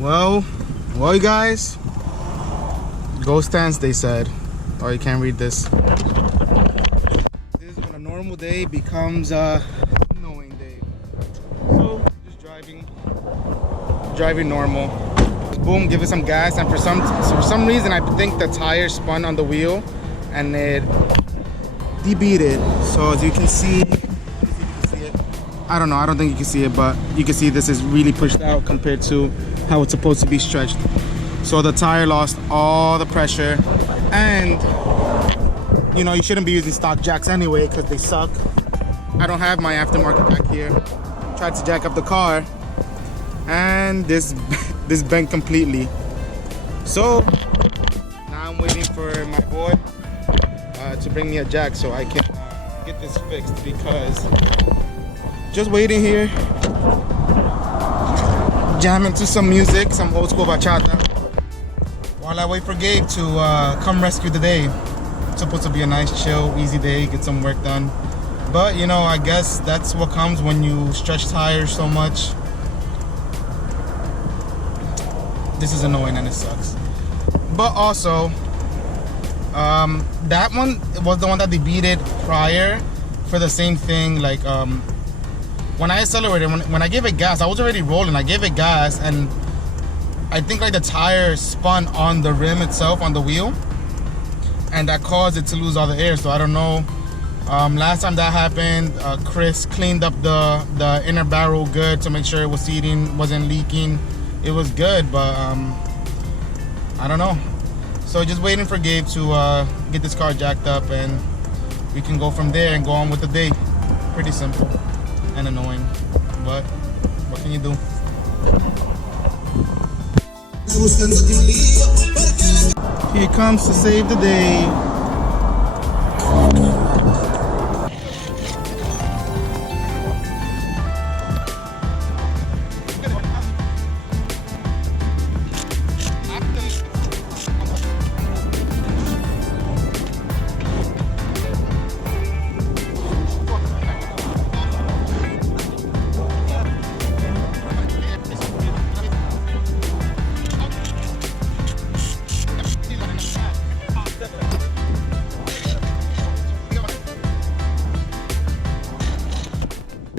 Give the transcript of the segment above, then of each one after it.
Well, you guys, go stance, they said. Oh, you can't read this. This is when a normal day becomes a annoying day. So, just driving normal. Just boom, give it some gas, and for some reason, I think the tire spun on the wheel, and it debeaded. So as you can see, I don't know, I don't think you can see it, but you can see this is really pushed out compared to how it's supposed to be stretched. So the tire lost all the pressure, and you know, you shouldn't be using stock jacks anyway because they suck. I don't have my aftermarket jack here. Tried to jack up the car, and this bent completely. So now I'm waiting for my boy to bring me a jack so I can get this fixed, because just waiting here, jamming to some music, some old school bachata, while I wait for Gabe to come rescue the day. It's supposed to be a nice, chill, easy day, get some work done. But you know, I guess that's what comes when you stretch tires so much. This is annoying and it sucks. But also, that one was the one that debeaded prior for the same thing. Like when I accelerated, when I gave it gas, I was already rolling. I gave it gas, and I think like the tire spun on the rim itself, on the wheel, and that caused it to lose all the air. So I don't know. Last time that happened, Chris cleaned up the inner barrel good to make sure it was seating, wasn't leaking. It was good, but I don't know. So just waiting for Gabe to get this car jacked up, and we can go from there and go on with the day. Pretty simple and annoying, but what can you do? He comes to save the day.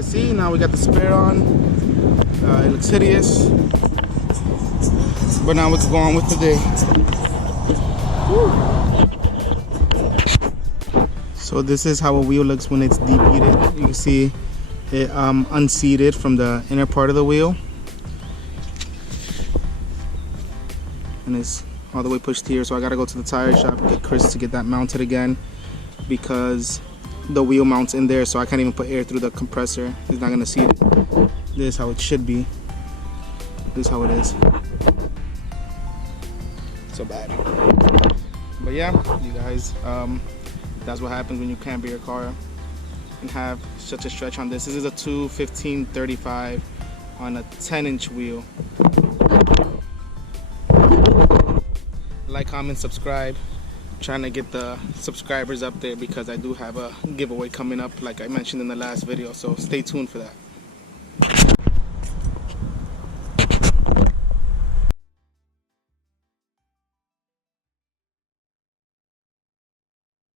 See, now we got the spare on. It looks hideous, but now let's go on with the day. Woo. So this is how a wheel looks when it's debeaded. You can see it unseated from the inner part of the wheel, and it's all the way pushed here. So I gotta go to the tire shop and get Chris to get that mounted again, because the wheel mounts in there, so I can't even put air through the compressor. It's not gonna see it. This is how it should be. This is how it is. So bad. But yeah, you guys, that's what happens when you camber your car and have such a stretch on this. This is a 215/35 on a 10-inch wheel. Like, comment, subscribe. Trying to get the subscribers up there, because I do have a giveaway coming up, like I mentioned in the last video, so stay tuned for that.